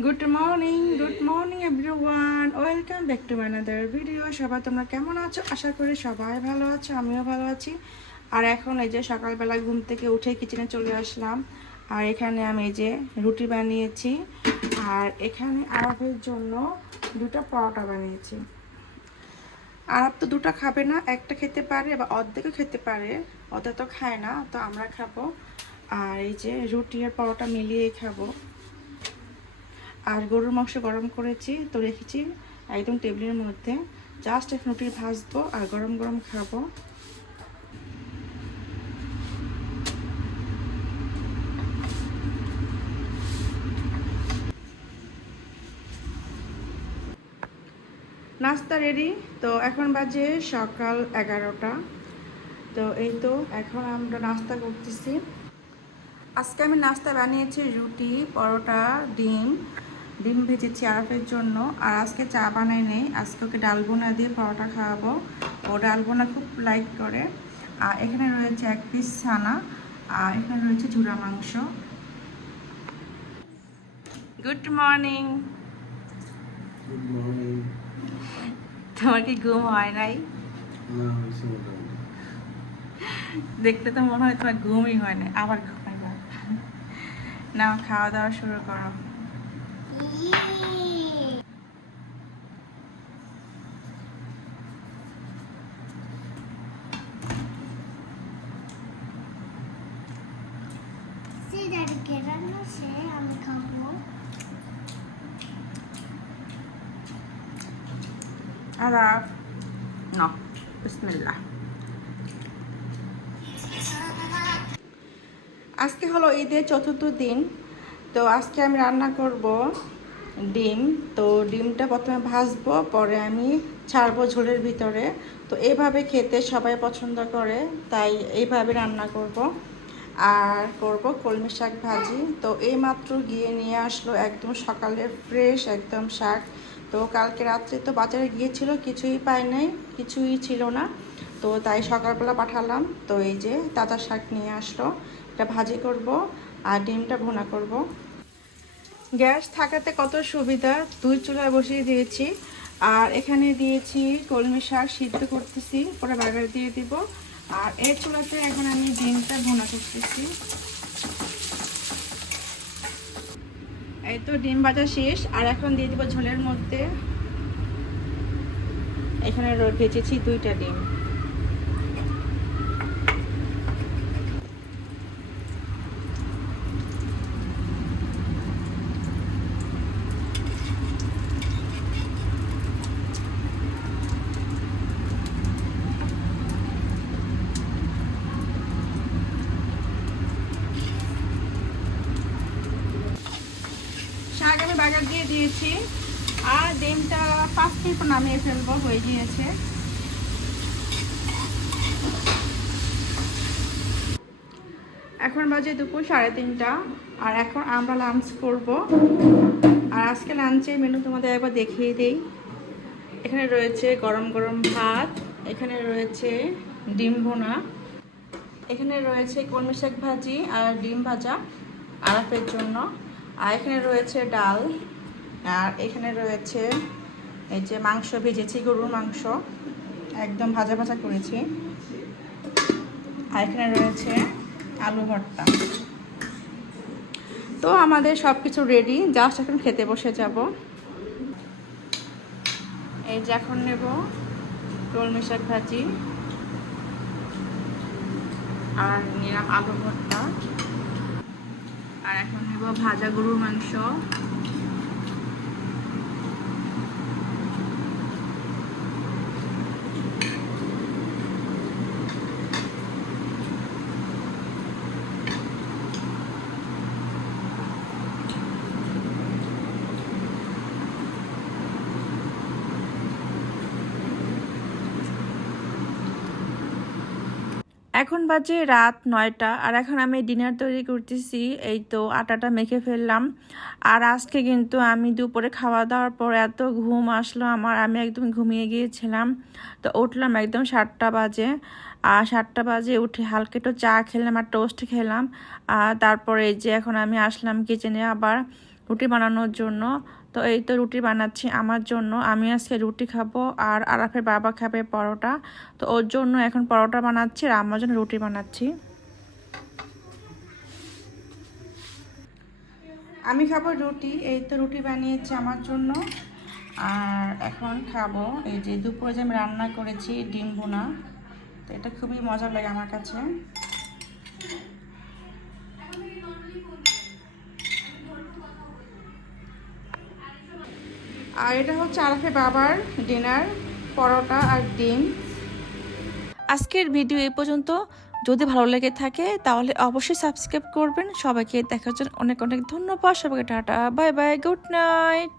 Good morning everyone, welcome back to another video. সবাই তোমরা কেমন আছো? আশা করি সবাই ভালো আছো, আমিও ভালো আছি। আর এখন এই যে সকালবেলা ঘুম থেকে উঠে কিচেনে চলে আসলাম। আর এখানে আমি এই যে রুটি বানিয়েছি, আর এখানে আরাফের জন্য দুটো পরোটা বানিয়েছি। আরাফ তো দুটো খাবে না, একটা খেতে পারে বা অর্ধেকও খেতে পারে, অর্ধেক তো খায় না, তো আমরা খাবো। আর এই যে রুটি আর পরোটা মিলিয়ে খাবো। আর গরুর মাংস গরম করেছি, তো রেখেছি একদম টেবিলের মধ্যে। জাস্ট এখন রুটি ভাজবো আর গরম গরম খাবো। নাস্তা রেডি। তো এখন বাজে সকাল 11টা। তো এই তো এখন আমরা নাস্তা করতেছি। আজকে আমি নাস্তা বানিয়েছি রুটি, পরোটা, ডিম ভেজেছি আরফের জন্য। আর আজকে চা বানাই নেই, আজকে ওকে ডালবোনা দিয়ে পরোটা খাওয়াবো। ও ডালবোনা খুব লাইক করে। আর এখানে রয়েছে 1 পিস ছানা, আর এখানে রয়েছে ঝুরা মাংস। Good morning. Good morning. তোমার কি ঘুম হয় নাই? না, হয়েছে মোটামুটি। দেখলে তো মনে হয় তোমার ঘুমই হয় না, আবার ঘুমাইবা। না, খাওয়া দাওয়া শুরু করো। আমি খাবো। আরাফ, না, বিসমিল্লাহ। আজকে হলো ঈদের 4র্থ দিন। তো আজকে আমি রান্না করব ডিম। তো ডিমটা প্রথমে ভাজবো, পরে আমি ছাড়বো ঝোলের ভিতরে। তো এইভাবে খেতে সবাই পছন্দ করে, তাই এইভাবে রান্না করব। আর করব কলমি শাক ভাজি। তো এইমাত্র গিয়ে নিয়ে আসলো একদম সকালের ফ্রেশ একদম শাক। তো কালকে রাত্রে তো বাজারে গিয়েছিল, কিছুই পাই নাই, কিছুই ছিল না। তো তাই সকালবেলা পাঠালাম। তো এই যে তাজা শাক নিয়ে আসলো, এটা ভাজি করব আর ডিমটা ভুনা করব। গ্যাস থাকাতে কত সুবিধা, 2 চুলায় বসিয়ে দিয়েছি। আর এখানে দিয়েছি কলমি শাক সিদ্ধ করতেছি, পরে বাগার দিয়ে দিব। আর এই চুলাতে এখন আমি ডিমটা ভুনা করতেছি। এই তো ডিম ভাজা শেষ, আর এখন দিয়ে দিব ঝোলের মধ্যে। এখানে ভেজেছি 2টা ডিম। শাক আমি বাগার দিয়ে দিয়েছি, আর ডিমটা 5 মিনিট নামিয়ে ফেলবো, হয়ে গিয়েছে। এখন বাজে দুপুর 3:30, আর এখন আমরা লাঞ্চ করব। আর আজকে লাঞ্চের মেনু তোমাদের একবার দেখিয়ে দিই। এখানে রয়েছে গরম গরম ভাত, এখানে রয়েছে ডিম ভুনা, এখানে রয়েছে কলমি শাক ভাজি আর ডিম ভাজা আরাফের জন্য, আর এখানে রয়েছে ডাল, আর এখানে রয়েছে এই যে মাংস ভেজেছি, গরুর মাংস একদম ভাজা ভাজা করেছি, আর এখানে রয়েছে আলু ভর্তা। তো আমাদের সব কিছু রেডি, জাস্ট এখন খেতে বসে যাব। এই যে এখন নেব কলমি শাক ভাজি, আর নিলাম আলু ভর্তা, আর এখন নেব ভাজা গরুর মাংস। এখন বাজে রাত 9টা, আর এখন আমি ডিনার তৈরি করতেছি। এই তো আটাটা মেখে ফেললাম। আর আজকে কিন্তু আমি দুপুরে খাওয়া দাওয়ার পর এত ঘুম আসলো আমার, আমি একদম ঘুমিয়ে গিয়েছিলাম। তো উঠলাম একদম 7টা বাজে। আর 7টা বাজে উঠে হালকা একটু চা খেলাম আর টোস্ট খেলাম। আর তারপরে এই যে এখন আমি আসলাম কিচেনে আবার। রুটি বানানোর জন্য। তো এই তো রুটি বানাচ্ছি আমার জন্য, আমি আজকে রুটি খাবো আর আরাফের বাবা খাবে পরোটা। তো ওর জন্য এখন পরোটা বানাচ্ছি আর আমার জন্য রুটি বানাচ্ছি। আমি খাবো রুটি, এই তো রুটি বানিয়েছি আমার জন্য। আর এখন খাবো এই যে দুপুরে যে আমি রান্না করেছি ডিম ভুনা, তো এটা খুবই মজা লাগে আমার কাছে। আর এটা হচ্ছে আরাফের বাবার ডিনার, পরোটা আর ডিম। আজকের ভিডিও এই পর্যন্ত। যদি ভালো লেগে থাকে তাহলে অবশ্যই সাবস্ক্রাইব করবেন। সবাইকে দেখার জন্য অনেক অনেক ধন্যবাদ। সবাইকে tata, bye bye, good night.